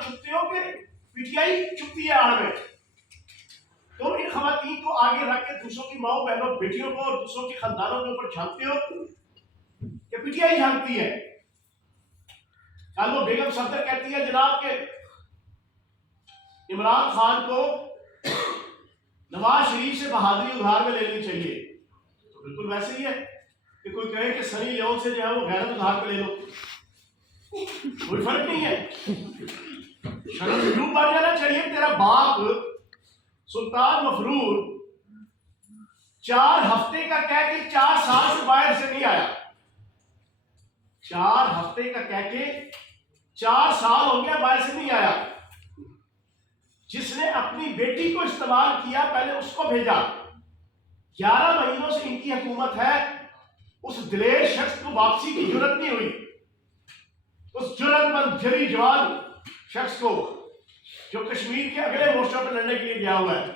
چھپتے ہو کہ P T I چھپتی ہے آڑ میں؟ تم ان خواتین کو آگے رکھ کے دوسروں کی ماؤں بہنوں بیٹیوں کو اور دوسروں کے خاندانوں کے اوپر جھانکتے ہو کہ پی ٹی آئی جھانکتی ہے؟ کل وہ بیگم صفدر کہتی ہے جناب کہ عمران خان کو نواز شریف سے بہادری ادھار میں لینی چاہیے. تو بالکل ویسے ہی ہے کہ کوئی کہے کہ سنی لیون سے جو ہے وہ غیرت ادھار پہ لے لو، کوئی فرق نہیں ہے. شرم وجوب بن جانا چاہیے. تیرا باپ سلطان مفرور 4 ہفتے کا کہہ کے 4 سال سے باہر سے نہیں آیا. 4 ہفتے کا کہہ کے 4 سال ہو گیا باہر سے نہیں آیا. جس نے اپنی بیٹی کو استعمال کیا پہلے اس کو بھیجا. 11 مہینوں سے ان کی حکومت ہے. اس دلیر شخص کو واپسی کی جرت نہیں ہوئی. اس جرت مند جری جوان شخص کو جو کشمیر کے اگلے مورچوں پہ لڑنے کے لیے گیا ہوا ہے.